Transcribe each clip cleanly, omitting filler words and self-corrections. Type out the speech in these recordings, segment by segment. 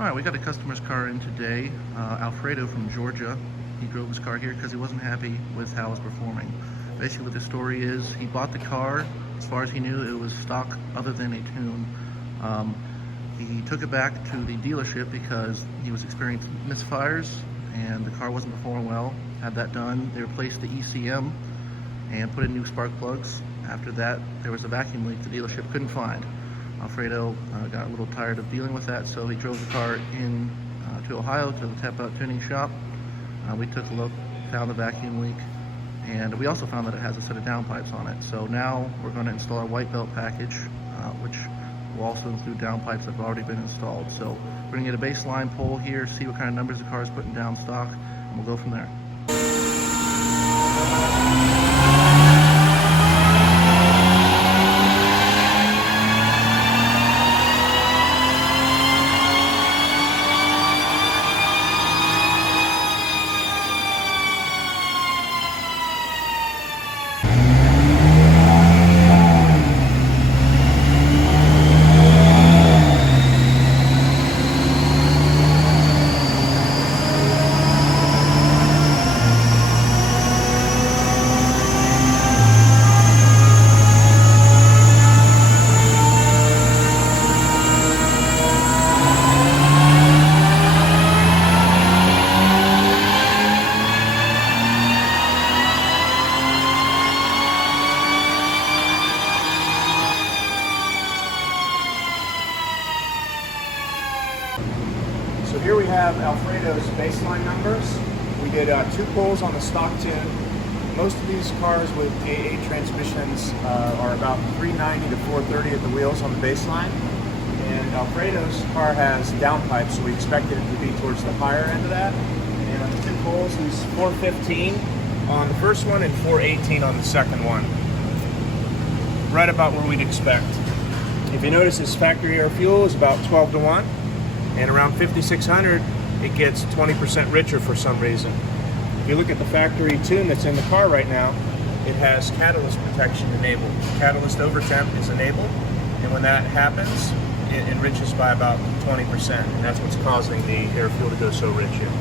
Alright, we got a customer's car in today, Alfredo from Georgia. He drove his car here because he wasn't happy with how it was performing. Basically what the story is, he bought the car, as far as he knew it was stock other than a tune. He took it back to the dealership because he was experiencing misfires and the car wasn't performing well. Had that done, they replaced the ECM and put in new spark plugs. After that, there was a vacuum leak the dealership couldn't find. Alfredo got a little tired of dealing with that, so he drove the car in to Ohio to the Tapout tuning shop. We took a look, found the vacuum leak, and we also found that it has a set of downpipes on it. So now we're going to install our white belt package, which will also include downpipes that have already been installed. So we're going to get a baseline pull here, see what kind of numbers the car is putting down stock, and we'll go from there. So here we have Alfredo's baseline numbers. We did 2 pulls on the stock tune. Most of these cars with A8 transmissions are about 390 to 430 at the wheels on the baseline. And Alfredo's car has downpipes, so we expected it to be towards the higher end of that. And on the 2 pulls, he's 415 on the first one and 418 on the second one. Right about where we'd expect. If you notice, his factory air fuel is about 12 to 1. And around 5,600, it gets 20% richer for some reason. If you look at the factory tune that's in the car right now, it has catalyst protection enabled. Catalyst overtemp is enabled, and when that happens, it enriches by about 20%, and that's what's causing the air fuel to go so rich here.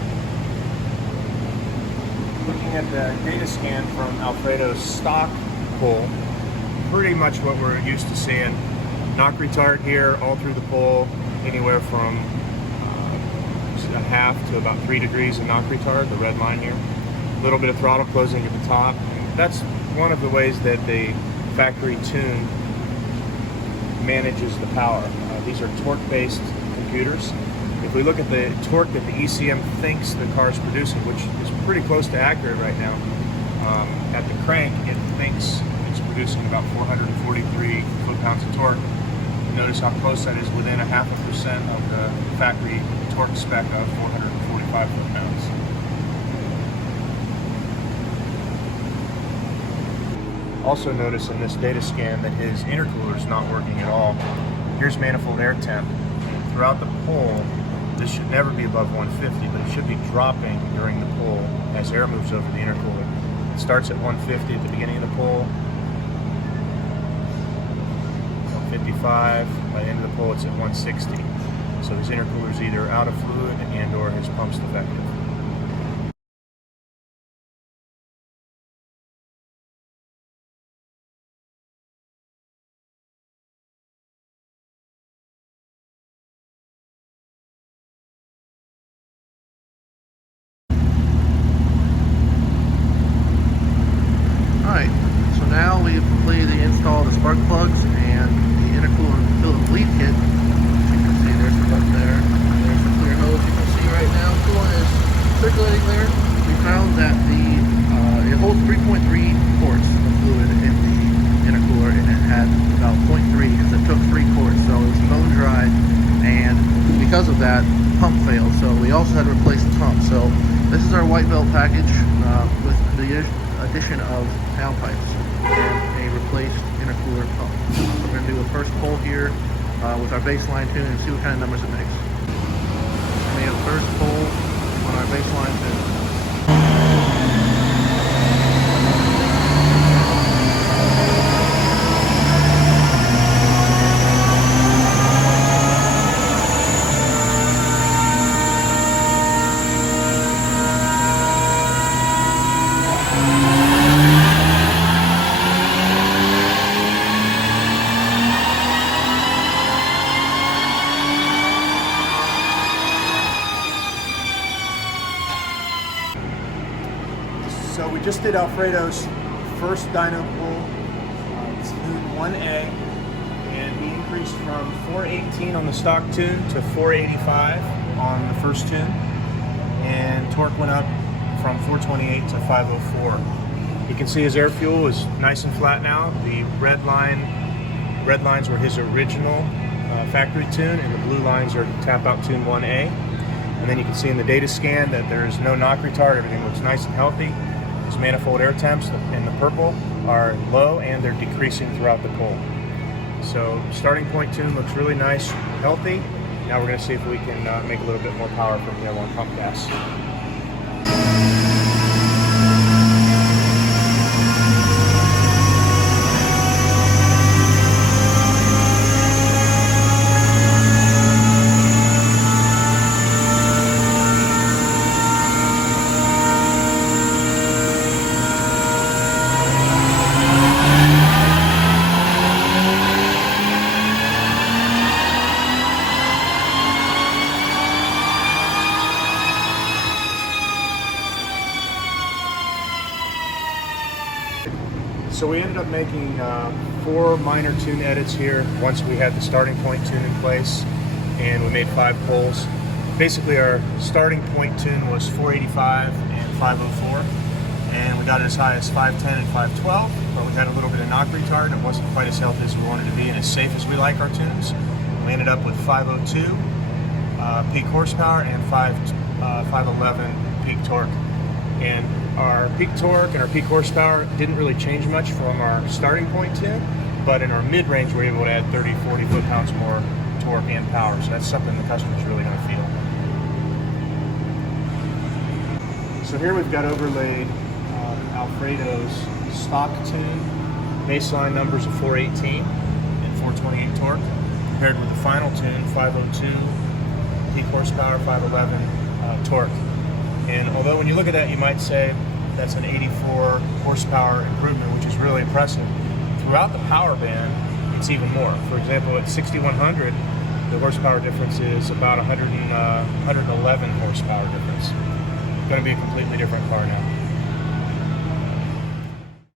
Looking at the data scan from Alfredo's stock pull, pretty much what we're used to seeing. Knock retard here all through the pull, anywhere from a half to about 3 degrees of knock retard, the red line here. A little bit of throttle closing at the top. That's one of the ways that the factory tune manages the power. These are torque-based computers. If we look at the torque that the ECM thinks the car is producing, which is pretty close to accurate right now, at the crank it thinks it's producing about 443 foot-pounds of torque. Notice how close that is, within 0.5% of the factory torque spec of 445 foot-pounds. Also notice in this data scan that his intercooler is not working at all. Here's manifold air temp. And throughout the pull, this should never be above 150, but it should be dropping during the pull as air moves over the intercooler. It starts at 150 at the beginning of the pull, 55, by the end of the pull it's at 160. So his intercooler is either out of fluid and or his pump's defective. Alright, so now we've completed the install of the spark plugs and the intercooler fill the bleed kit. As you can see, there's the duct there. There's the clear hose you can see right now. Coolant is circulating there. We found that it holds 3.3 quarts of fluid in the intercooler, and it had about 0.3 because it took 3 quarts, so it was bone dry, and because of that, the pump failed. So we also had to replace the pump. So this is our white belt package with the addition of downpipes and a replaced intercooler pump. We're going to do a first pull here with our baseline tune and see what kind of numbers it makes. We have first pull on our baseline tune. we just did Alfredo's first dyno pull, tune 1A, and he increased from 418 on the stock tune to 485 on the first tune, and torque went up from 428 to 504. You can see his air fuel is nice and flat now. The red lines were his original factory tune, and the blue lines are Tapout tune 1A. And then you can see in the data scan that there's no knock retard. Everything looks nice and healthy. His manifold air temps in the purple are low, and they're decreasing throughout the pull. So starting point tune looks really nice, healthy. Now we're going to see if we can make a little bit more power from the air-on pump gas. So we ended up making 4 minor tune edits here once we had the starting point tune in place, and we made 5 pulls. Basically our starting point tune was 485 and 504, and we got it as high as 510 and 512, but we had a little bit of knock retard. It wasn't quite as healthy as we wanted to be and as safe as we like our tunes. We ended up with 502 peak horsepower and 511 peak torque. And our peak torque and our peak horsepower didn't really change much from our starting point tune, but in our mid-range we're able to add 30, 40 foot-pounds more torque and power, so that's something the customer's really going to feel. So here we've got overlaid Alfredo's stock tune, baseline numbers of 418 and 428 torque, compared with the final tune, 502 peak horsepower, 511 torque. And although when you look at that, you might say that's an 84 horsepower improvement, which is really impressive. Throughout the power band, it's even more. For example, at 6100, the horsepower difference is about 111 horsepower difference. It's going to be a completely different car now.